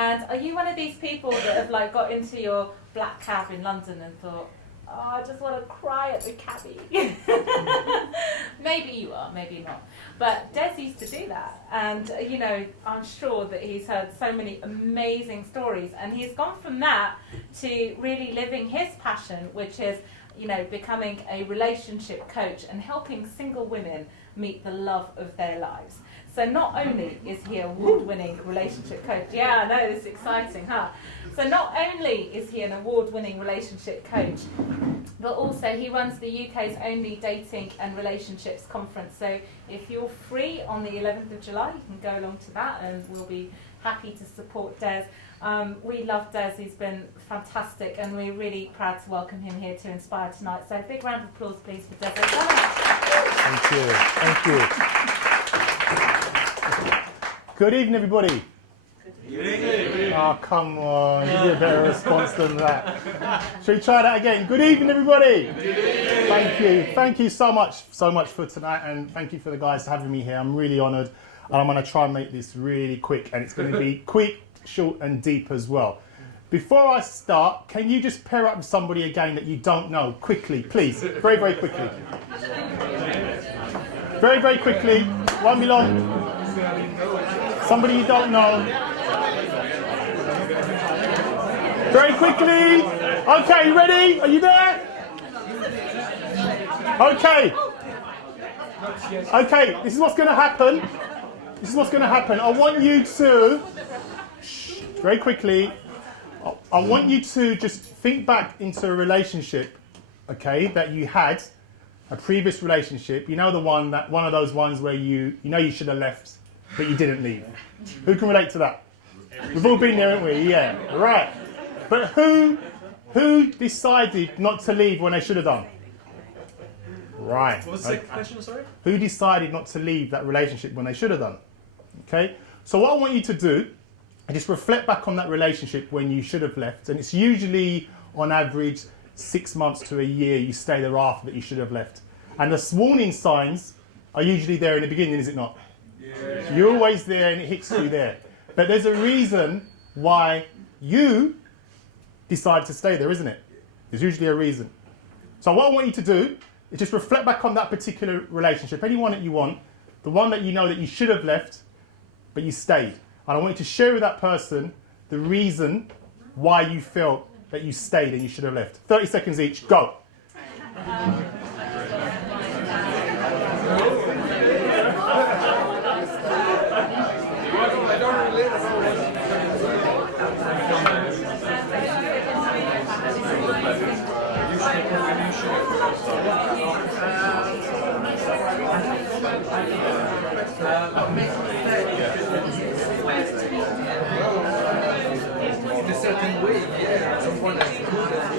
And are you one of these people that have like got into your black cab in London and thought, oh, I just want to cry at the cabbie? Maybe you are, maybe not. But Des used to do that. And, you know, I'm sure that he's heard so many amazing stories. And he's gone from that to really living his passion, which is, you know, becoming a relationship coach and helping single women meet the love of their lives. So not only is he an award-winning relationship coach, yeah, I know, this is exciting, huh? So not only is he an award-winning relationship coach, but also he runs the UK's only dating and relationships conference. So if you're free on the 11th of July, you can go along to that, and we'll be happy to support Des. We love Des, he's been fantastic, and we're really proud to welcome him here to Inspire tonight. So a big round of applause, please, for Des O'Connor. Thank you. Thank you. Good evening, everybody. Good evening. Oh, come on. You did a better response than that. Shall we try that again? Good evening, everybody. Good evening. Thank you. Thank you so much for tonight, and thank you for the guys having me here. I'm really honoured, and I'm going to try and make this really quick, and it's going to be quick, short, and deep as well. Before I start, can you just pair up with somebody again that you don't know? Quickly, please. Very, very quickly. Very, very quickly. Won't be long. Somebody you don't know. Very quickly. Okay, you ready? Are you there? Okay. Okay, this is what's going to happen. This is what's going to happen. I want you to, very quickly, I want you to just think back into a relationship, okay, that you had, a previous relationship. You know, one of those ones where you know you should have left, but you didn't leave. Who can relate to that? We've all been there, haven't we? Yeah, right. But who decided not to leave when they should have done? Right. What was the question, sorry? Who decided not to leave that relationship when they should have done? Okay. So what I want you to do is just reflect back on that relationship when you should have left, and it's usually on average 6 months to a year you stay there after that you should have left. And the warning signs are usually there in the beginning, is it not? Yeah. You're always there and it hits you there. But there's a reason why you decide to stay there, isn't it? There's usually a reason. So what I want you to do is just reflect back on that particular relationship, anyone that you want, the one that you know that you should have left, but you stayed. And I want you to share with that person the reason why you felt that you stayed and you should have left. 30 seconds each, go. In a certain way, yeah. Someone that's good as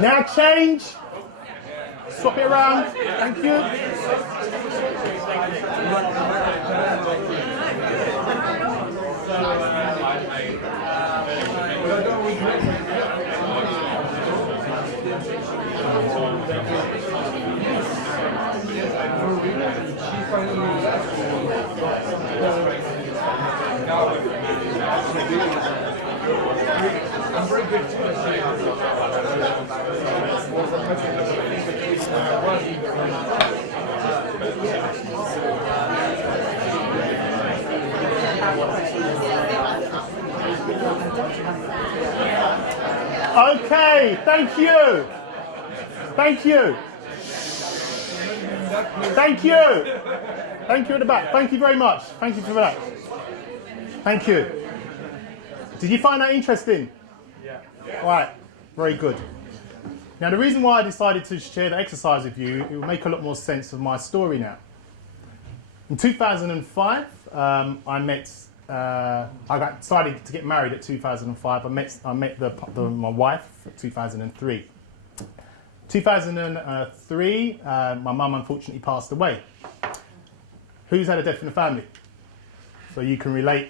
Now change. Swap it around. Thank you. I'm very good Okay, thank you. Thank you. Thank you. Thank you at the back. Thank you very much. Thank you for that. Thank you. Did you find that interesting? Yeah. All right, very good. Now, the reason why I decided to share the exercise with you, it will make a lot more sense of my story now. In 2005, I got decided to get married at 2005. I met my wife at 2003. 2003, my mum unfortunately passed away. Who's had a death in the family? So you can relate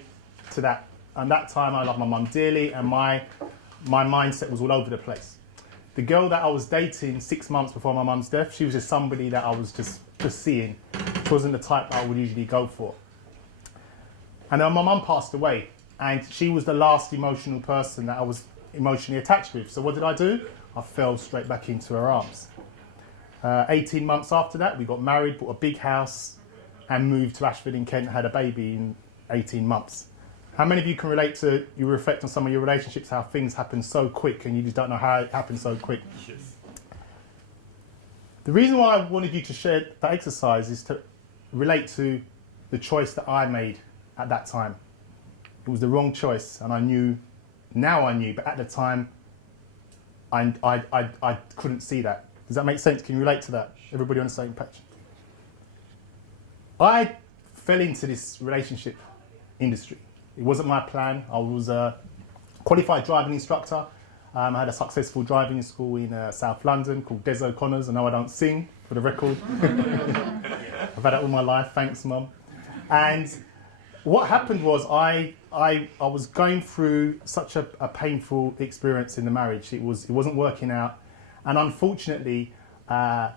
to that. And that time I loved my mum dearly, and my mindset was all over the place. The girl that I was dating 6 months before my mum's death, she was just somebody that I was just seeing. She wasn't the type that I would usually go for. And then my mum passed away, and she was the last emotional person that I was emotionally attached with. So what did I do? I fell straight back into her arms. 18 months after that, we got married, bought a big house, and moved to Ashford in Kent, had a baby in 18 months. How many of you can relate to, you reflect on some of your relationships, how things happen so quick and you just don't know how it happened so quick? Yes. The reason why I wanted you to share that exercise is to relate to the choice that I made at that time. It was the wrong choice, and I knew, now I knew, but at the time, I couldn't see that. Does that make sense? Can you relate to that? Everybody on the same page? I fell into this relationship industry. It wasn't my plan. I was a qualified driving instructor. I had a successful driving school in South London called Des O'Connors. I know I don't sing, for the record. I've had that all my life, thanks Mum. And what happened was I was going through such a painful experience in the marriage. It wasn't working out. And unfortunately, my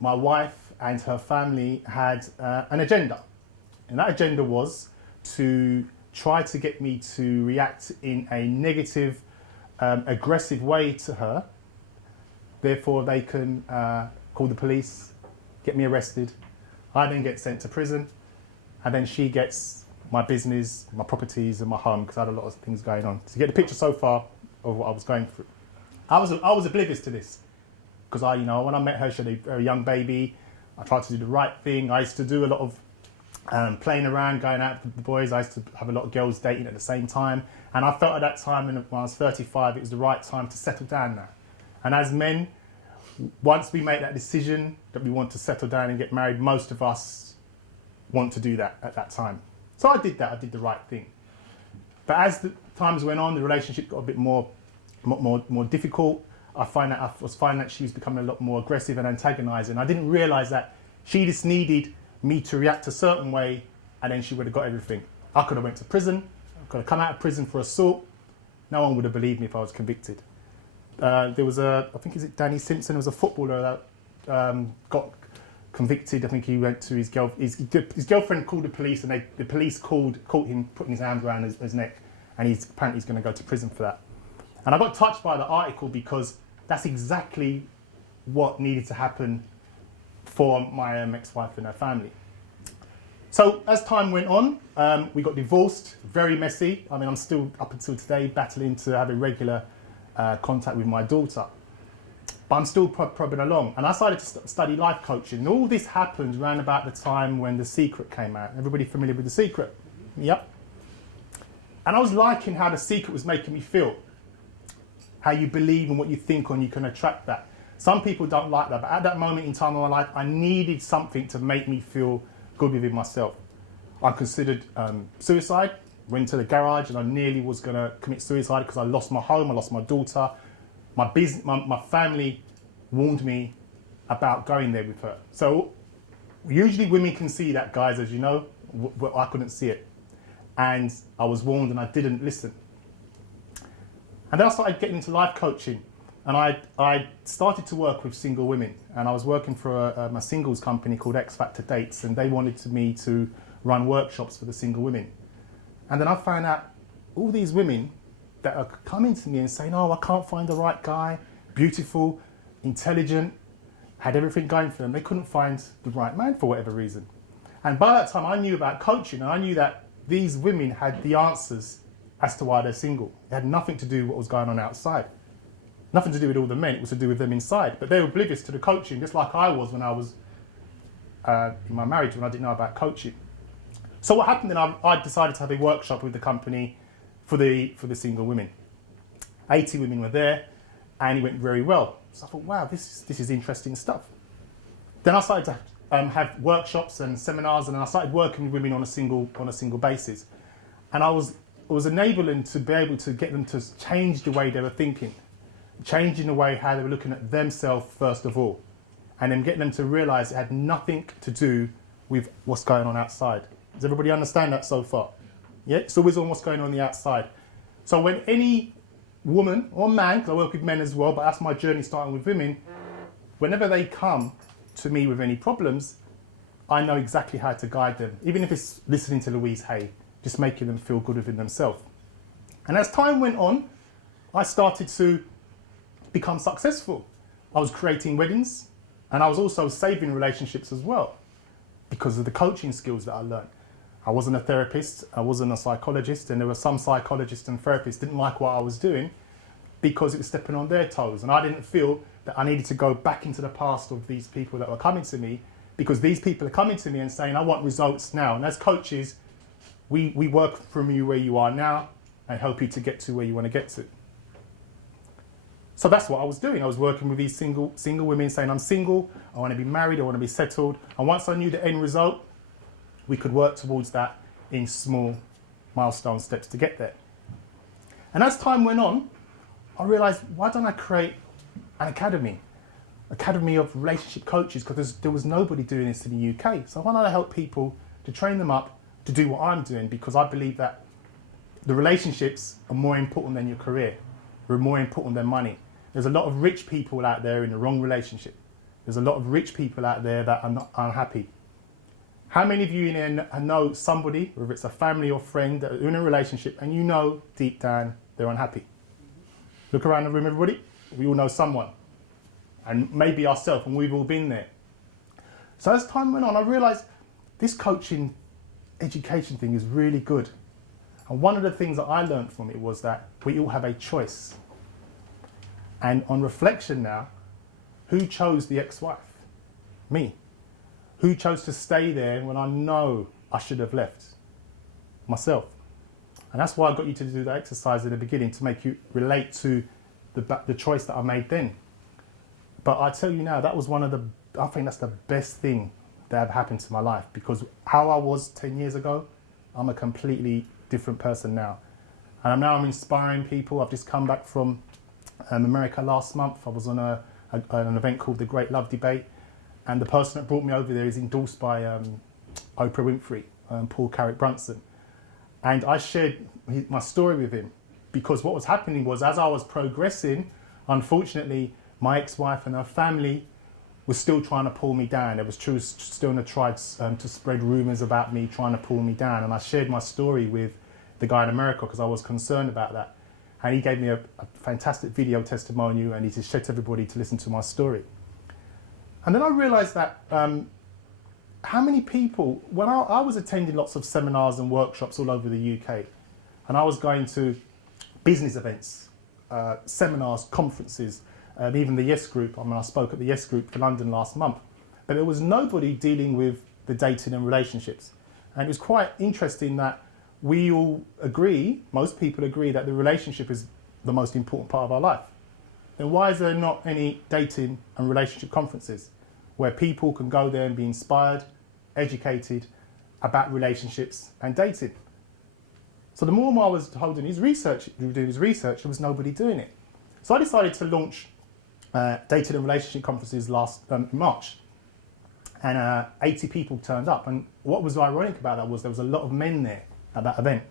wife and her family had an agenda. And that agenda was to try to get me to react in a negative, aggressive way to her. Therefore, they can call the police, get me arrested. I then get sent to prison. And then she gets my business, my properties, and my home, because I had a lot of things going on. So you get the picture so far of what I was going through. I was oblivious to this, because when I met her, she had a very young baby. I tried to do the right thing. I used to do a lot of playing around, going out with the boys. I used to have a lot of girls dating at the same time. And I felt at that time, when I was 35, it was the right time to settle down now. And as men, once we make that decision that we want to settle down and get married, most of us want to do that at that time. So I did that. I did the right thing. But as the times went on, the relationship got a bit more difficult. I was finding that she was becoming a lot more aggressive and antagonising. I didn't realise that she just needed me to react a certain way, and then she would have got everything. I could have went to prison. I could have come out of prison for assault. No one would have believed me if I was convicted. There was I think is it Danny Simpson, was a footballer that got convicted. I think he went to his girlfriend called the police, and the police caught him putting his hand around his neck, and apparently he's going to go to prison for that. And I got touched by the article because that's exactly what needed to happen for my ex-wife and her family. So as time went on, we got divorced, very messy. I mean, I'm still, up until today, battling to have a regular contact with my daughter. But I'm still probing along. And I started to study life coaching. And all this happened around about the time when The Secret came out. Everybody familiar with The Secret? Yep. And I was liking how The Secret was making me feel. How you believe in what you think and you can attract that. Some people don't like that, but at that moment in time of my life, I needed something to make me feel good within myself. I considered suicide, went to the garage, and I nearly was going to commit suicide because I lost my home, I lost my daughter. My family warned me about going there with her. So usually women can see that, guys, as you know, I couldn't see it. And I was warned and I didn't listen. And then I started getting into life coaching, and I started to work with single women, and I was working for a singles company called X Factor Dates, and they wanted me to run workshops for the single women. And then I found out all these women that are coming to me and saying, oh, I can't find the right guy, beautiful, intelligent, had everything going for them. They couldn't find the right man for whatever reason. And by that time I knew about coaching, and I knew that these women had the answers as to why they're single. It had nothing to do with what was going on outside. Nothing to do with all the men, it was to do with them inside. But they were oblivious to the coaching, just like I was when I was in my marriage, when I didn't know about coaching. So what happened then, I decided to have a workshop with the company for the single women. 80 women were there, and it went very well. So I thought, wow, this is interesting stuff. Then I started to have workshops and seminars, and I started working with women on a single basis. And I was enabling to be able to get them to change the way they were thinking, changing the way how they were looking at themselves first of all, and then getting them to realise it had nothing to do with what's going on outside. Does everybody understand that so far? Yeah, it's always on what's going on the outside. So when any woman or man, because I work with men as well, but that's my journey starting with women, whenever they come to me with any problems, I know exactly how to guide them, even if it's listening to Louise Hay, just making them feel good within themselves. And as time went on, I started to become successful. I was creating weddings, and I was also saving relationships as well because of the coaching skills that I learned. I wasn't a therapist, I wasn't a psychologist, and there were some psychologists and therapists didn't like what I was doing because it was stepping on their toes. And I didn't feel that I needed to go back into the past of these people that were coming to me, because these people are coming to me and saying, I want results now. And as coaches, we work from you where you are now and help you to get to where you want to get to. So that's what I was doing. I was working with these single women saying, I'm single, I want to be married, I want to be settled. And once I knew the end result, we could work towards that in small milestone steps to get there. And as time went on, I realized, why don't I create an academy of relationship coaches, because there was nobody doing this in the UK. So why don't I help people to train them up to do what I'm doing, because I believe that the relationships are more important than your career, are more important than money. There's a lot of rich people out there in the wrong relationship. There's a lot of rich people out there that are not unhappy. How many of you in here know somebody, whether it's a family or friend, that are in a relationship and you know deep down they're unhappy? Look around the room, everybody. We all know someone. And maybe ourselves, and we've all been there. So as time went on, I realized this coaching education thing is really good. And one of the things that I learned from it was that we all have a choice. And on reflection now, who chose the ex-wife? Me. Who chose to stay there when I know I should have left? Myself. And that's why I got you to do the exercise at the beginning, to make you relate to the choice that I made then. But I tell you now, that was I think that's the best thing that ever happened to my life, because how I was 10 years ago, I'm a completely different person now. And I'm inspiring people. I've just come back from America last month. I was on an event called the Great Love Debate, and the person that brought me over there is endorsed by Oprah Winfrey, Paul Carrick-Brunson. And I shared my story with him, because what was happening was, as I was progressing, unfortunately, my ex-wife and her family was still trying to pull me down. They was still tried to spread rumours about me, trying to pull me down. And I shared my story with the guy in America because I was concerned about that. And he gave me a fantastic video testimonial, and he just said to everybody to listen to my story. And then I realised that how many people, when I was attending lots of seminars and workshops all over the UK, and I was going to business events, seminars, conferences, even the Yes Group. I spoke at the Yes Group for London last month, but there was nobody dealing with the dating and relationships. And it was quite interesting that we all agree, most people agree, that the relationship is the most important part of our life. Then why is there not any dating and relationship conferences where people can go there and be inspired, educated about relationships and dating? So the more and more I was doing his research, there was nobody doing it. So I decided to launch dating and relationship conferences last March, and 80 people turned up. And what was ironic about that was there was a lot of men there at that event,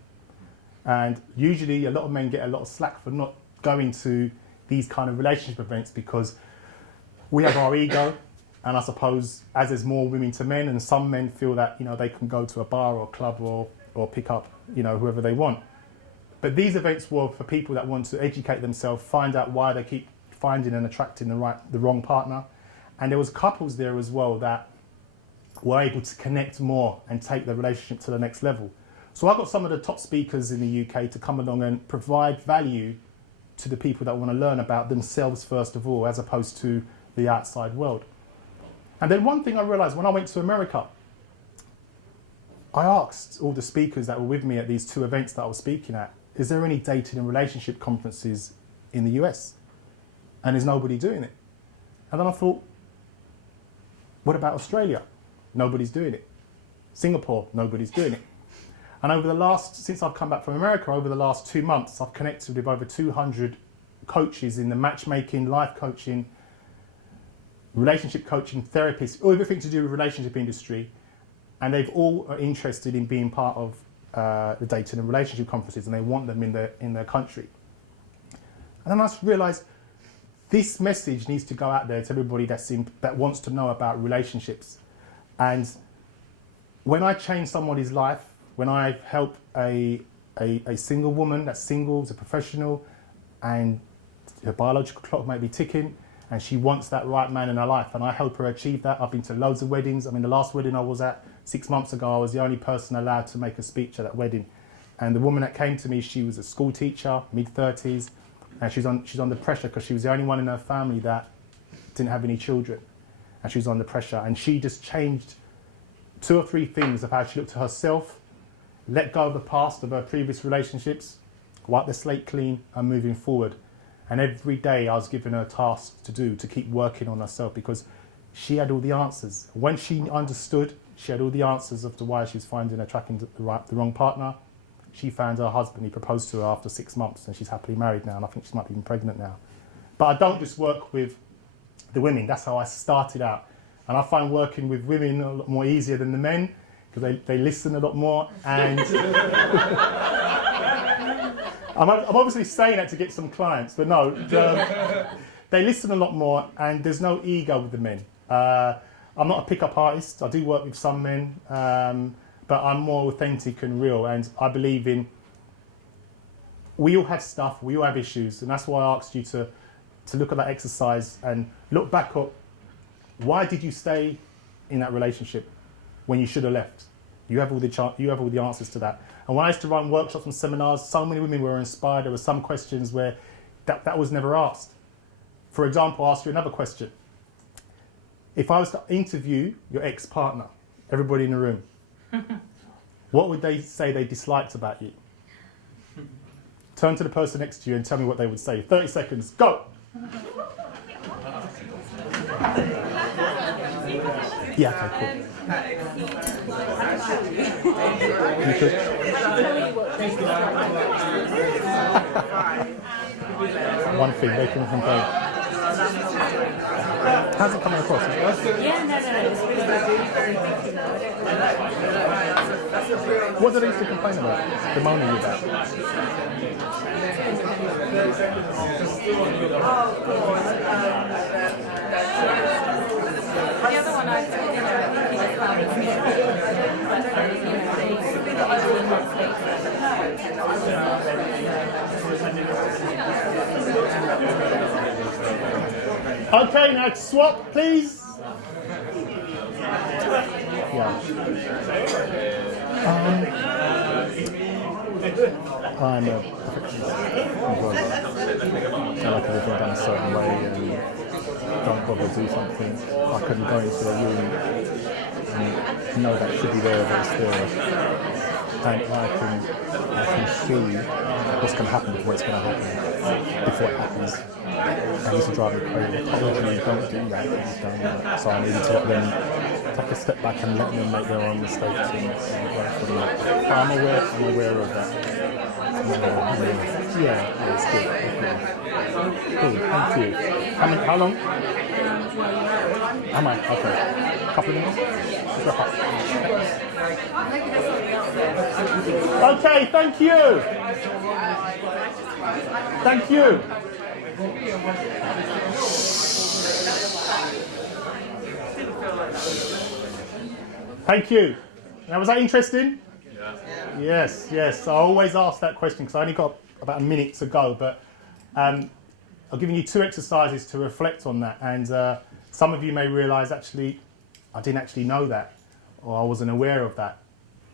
and usually a lot of men get a lot of slack for not going to these kind of relationship events, because we have our ego, and I suppose as there's more women to men, and some men feel that they can go to a bar or a club or pick up whoever they want. But these events were for people that want to educate themselves, find out why they keep finding and attracting the wrong partner. And there was couples there as well that were able to connect more and take the relationship to the next level. So I got some of the top speakers in the UK to come along and provide value to the people that want to learn about themselves first of all, as opposed to the outside world. And then one thing I realized when I went to America, I asked all the speakers that were with me at these two events that I was speaking at, is there any dating and relationship conferences in the US? And there's nobody doing it. And then I thought, what about Australia? Nobody's doing it. Singapore, nobody's doing it. And since I've come back from America, over the last 2 months, I've connected with over 200 coaches in the matchmaking, life coaching, relationship coaching, therapists, everything to do with relationship industry. and they've all are interested in being part of the dating and relationship conferences, and they want them in their country. And then I just realised this message needs to go out there to everybody that wants to know about relationships. And when I change somebody's life, when I help a single woman that's single, is a professional, and her biological clock might be ticking, and she wants that right man in her life, and I help her achieve that. I've been to loads of weddings. I mean, the last wedding I was at 6 months ago, I was the only person allowed to make a speech at that wedding. And the woman that came to me, she was a school teacher, mid-30s, and she's under pressure because she was the only one in her family that didn't have any children, and she was under pressure. And she just changed 2 or 3 things of how she looked at herself, let go of the past of her previous relationships, wipe the slate clean, and moving forward. And every day I was giving her tasks to do, to keep working on herself, because she had all the answers. When she understood, she had all the answers as to why she was finding attracting the wrong partner. She found her husband. He proposed to her after 6 months, and she's happily married now, and I think she might be even pregnant now. But I don't just work with the women. That's how I started out. And I find working with women a lot more easier than the men, because they listen a lot more. And I'm obviously saying that to get some clients, but no, they listen a lot more, and there's no ego with the men. I'm not a pick-up artist. I do work with some men, but I'm more authentic and real, and I believe in, we all have stuff, we all have issues, and that's why I asked you to look at that exercise and look back at, why did you stay in that relationship when you should have left? You have all the answers to that. And when I used to run workshops and seminars, so many women were inspired. There were some questions where that was never asked. For example, I'll ask you another question. If I was to interview your ex-partner, everybody in the room, what would they say they disliked about you? Turn to the person next to you and tell me what they would say. 30 seconds, go! Yeah, okay, cool. One thing, they can complain. How's it coming across? Yeah, no, it's really good. What do they used to complain about? Bemoaning you about? The other one I think he just found Okay, now swap, please. Yeah. I'm a perfectionist. I like everything done a certain way, and don't bother to do something. I couldn't go into a room and know that should be there, but it's there. And I can see what's going to happen before it's going to happen, before it happens. And this will drive me crazy. I told you, don't do that, you've done that. So I needed to let them take a step back and let them make their own mistakes and work for them. But I'm aware of that. Yeah, it's good. Cool, thank you. How long? Am I? Okay. A couple of minutes? Let's wrap up. Okay, thank you. Thank you. Thank you. Now, was that interesting? Yeah. Yes. I always ask that question because I only got about a minute to go, but I've given you 2 exercises to reflect on that, and some of you may realise actually I didn't actually know that, or I wasn't aware of that.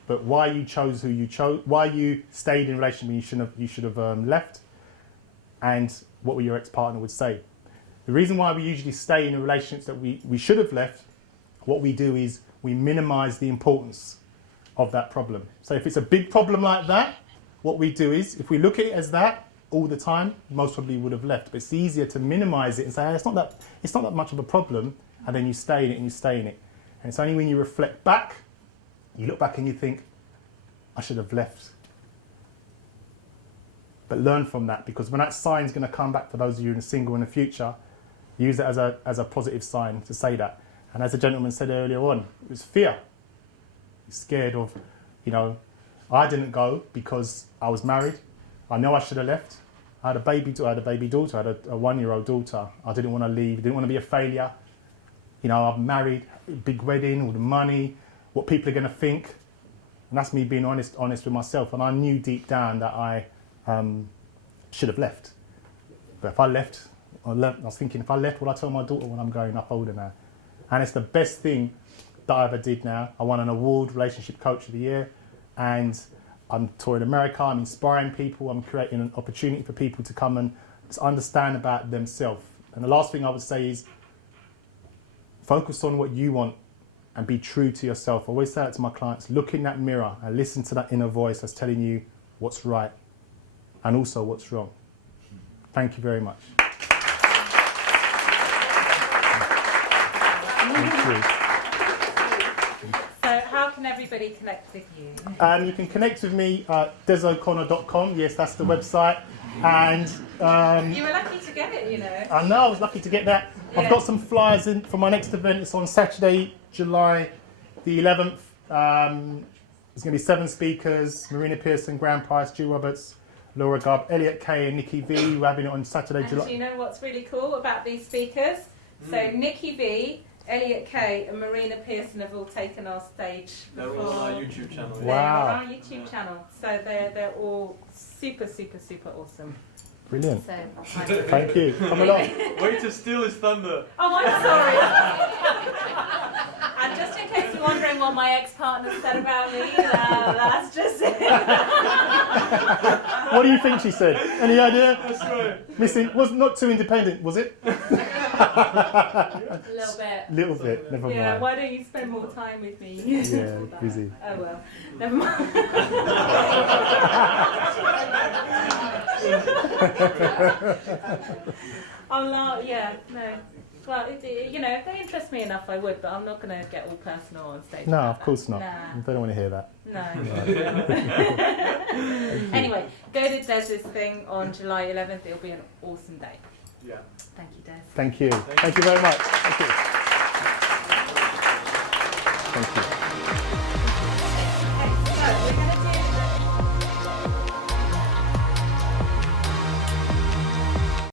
But why you chose who you chose, why you stayed in a relationship when you should have left, and what your ex-partner would say. The reason why we usually stay in a relationship that we should have left, what we do is we minimise the importance of that problem. So if it's a big problem like that, what we do is, if we look at it as that all the time, most probably would have left. But it's easier to minimise it and say, hey, it's not that much of a problem, and then you stay in it and you stay in it. And it's only when you reflect back, you look back and you think, I should have left. But learn from that, because when that sign's going to come back for those of you who are single in the future, use it as a positive sign to say that. And as the gentleman said earlier on, it was fear. scared of, you know, I didn't go because I was married. I know I should have left. I had a baby daughter. I had a 1-year-old daughter. I didn't want to leave. Didn't want to be a failure. You know, I'm married, big wedding, all the money, what people are going to think. And that's me being honest with myself. And I knew deep down that I should have left. But if I left, I was thinking, if I left, will I tell my daughter when I'm growing up older now? And it's the best thing that I ever did now. I won an award, Relationship Coach of the Year. And I'm touring America, I'm inspiring people, I'm creating an opportunity for people to come and to understand about themselves. And the last thing I would say is focus on what you want and be true to yourself. I always say that to my clients, look in that mirror and listen to that inner voice that's telling you what's right and also what's wrong. Thank you very much. Thank you. So how can everybody connect with you? You can connect with me at desoconnor.com. Yes, that's the website. And You were lucky to get it, you know. I know, I was lucky to get that. Yeah. I've got some flyers in for my next event. It's on Saturday, July the 11th. There's going to be 7 speakers: Marina Pearson, Graham Price, Jill Roberts, Laura Gubb, Elliot Kay and Nikki V. We're having it on Saturday, And July. do you know what's really cool about these speakers? So Nikki V, Elliot Kay and Marina Pearson have all taken our stage They're all on our YouTube channel. They're Wow. on our YouTube channel. So they're all super, super, super awesome. Brilliant. So Thank you. Come along. Way to steal his thunder. Oh, I'm sorry. And just in case you're wondering what my ex-partner said about me, that's just it. What do you think she said? Any idea? That's right. Missing, was not too independent, was it? A little bit. Little bit, never Yeah, mind. why don't you spend more time with me? Yeah, busy. Oh well, never mind. I'll laugh, yeah, no. Well, you know, if they interest me enough, I would, but I'm not going to get all personal on stage. No, about of course that. not. Nah. I don't want to hear that. No. Anyway, go to Des's thing on July 11th. It'll be an awesome day. Yeah. Thank you, Des. Thank you. Thank Thank you very much. Thank you. Thank you.